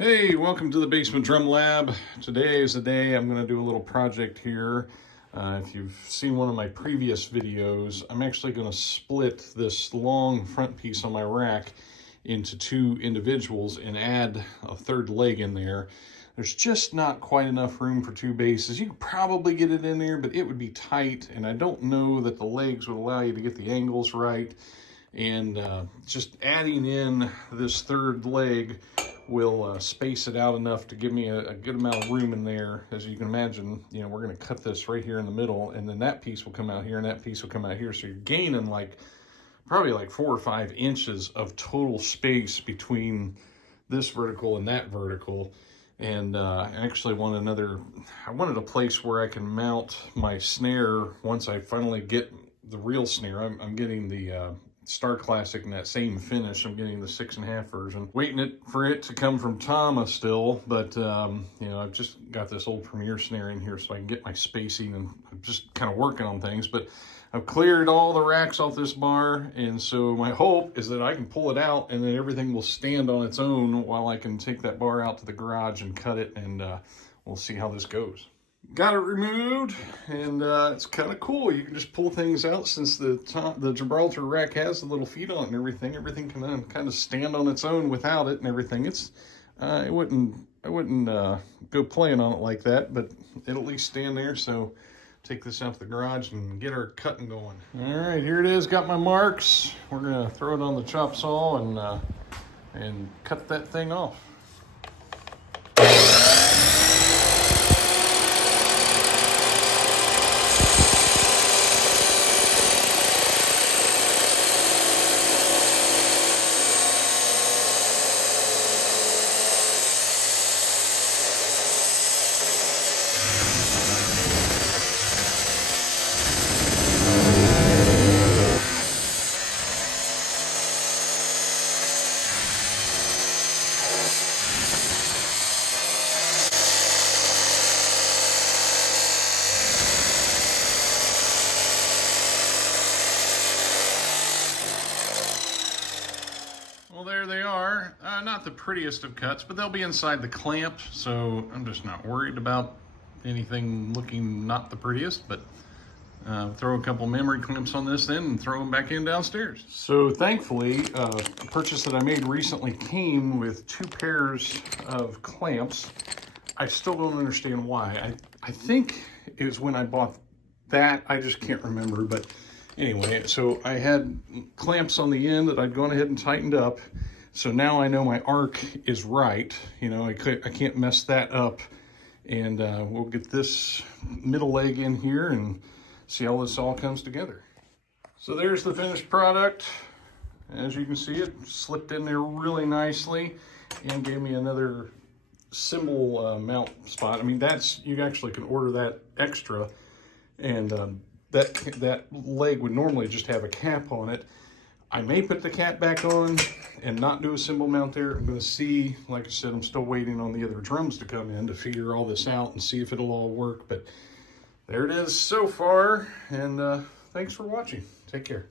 Hey, welcome to the Basement Drum Lab. Today is the day I'm going to do a little project here. If you've seen one of my previous videos, I'm actually going to split this long front piece on my rack into two individuals and add a third leg in there. There's just not quite enough room for two bases. You could probably get it in there, but it would be tight, and I don't know that the legs would allow you to get the angles right. And just adding in this third leg will space it out enough to give me a good amount of room in there. As you can imagine, you know, we're going to cut this right here in the middle, and then that piece will come out here and that piece will come out here. So you're gaining probably like 4 or 5 inches of total space between this vertical and that vertical. And I actually I wanted a place where I can mount my snare once I finally get the real snare. I'm getting the Star Classic in that same finish. I'm getting the 6.5 version. Waiting for it to come from Tama still, but you know, I've just got this old Premier snare in here so I can get my spacing, and I'm just kind of working on things. But I've cleared all the racks off this bar, and so my hope is that I can pull it out and then everything will stand on its own while I can take that bar out to the garage and cut it, and we'll see how this goes. Got it removed, and it's kind of cool. You can just pull things out since the Gibraltar rack has the little feet on it and everything. Everything can kind of stand on its own without it and everything. I wouldn't go playing on it like that, but it'll at least stand there. So take this out to the garage and get our cutting going. All right, here it is. Got my marks. We're gonna throw it on the chop saw and cut that thing off. Well, there they are. Not the prettiest of cuts, but they'll be inside the clamp, so I'm just not worried about anything looking not the prettiest. But throw a couple memory clamps on this then and throw them back in downstairs. So thankfully, a purchase that I made recently came with 2 pairs of clamps. I still don't understand why. I think it was when I bought that. I just can't remember, but anyway, so I had clamps on the end that I'd gone ahead and tightened up. So now I know my arc is right. You know, I can't mess that up. And we'll get this middle leg in here and see how this all comes together. So there's the finished product. As you can see, it slipped in there really nicely and gave me another cymbal mount spot. I mean, you actually can order that extra, and that leg would normally just have a cap on it. I may put the cap back on and not do a cymbal mount there. I'm going to see. Like I said, I'm still waiting on the other drums to come in to figure all this out and see if it'll all work. But there it is so far, and thanks for watching. Take care.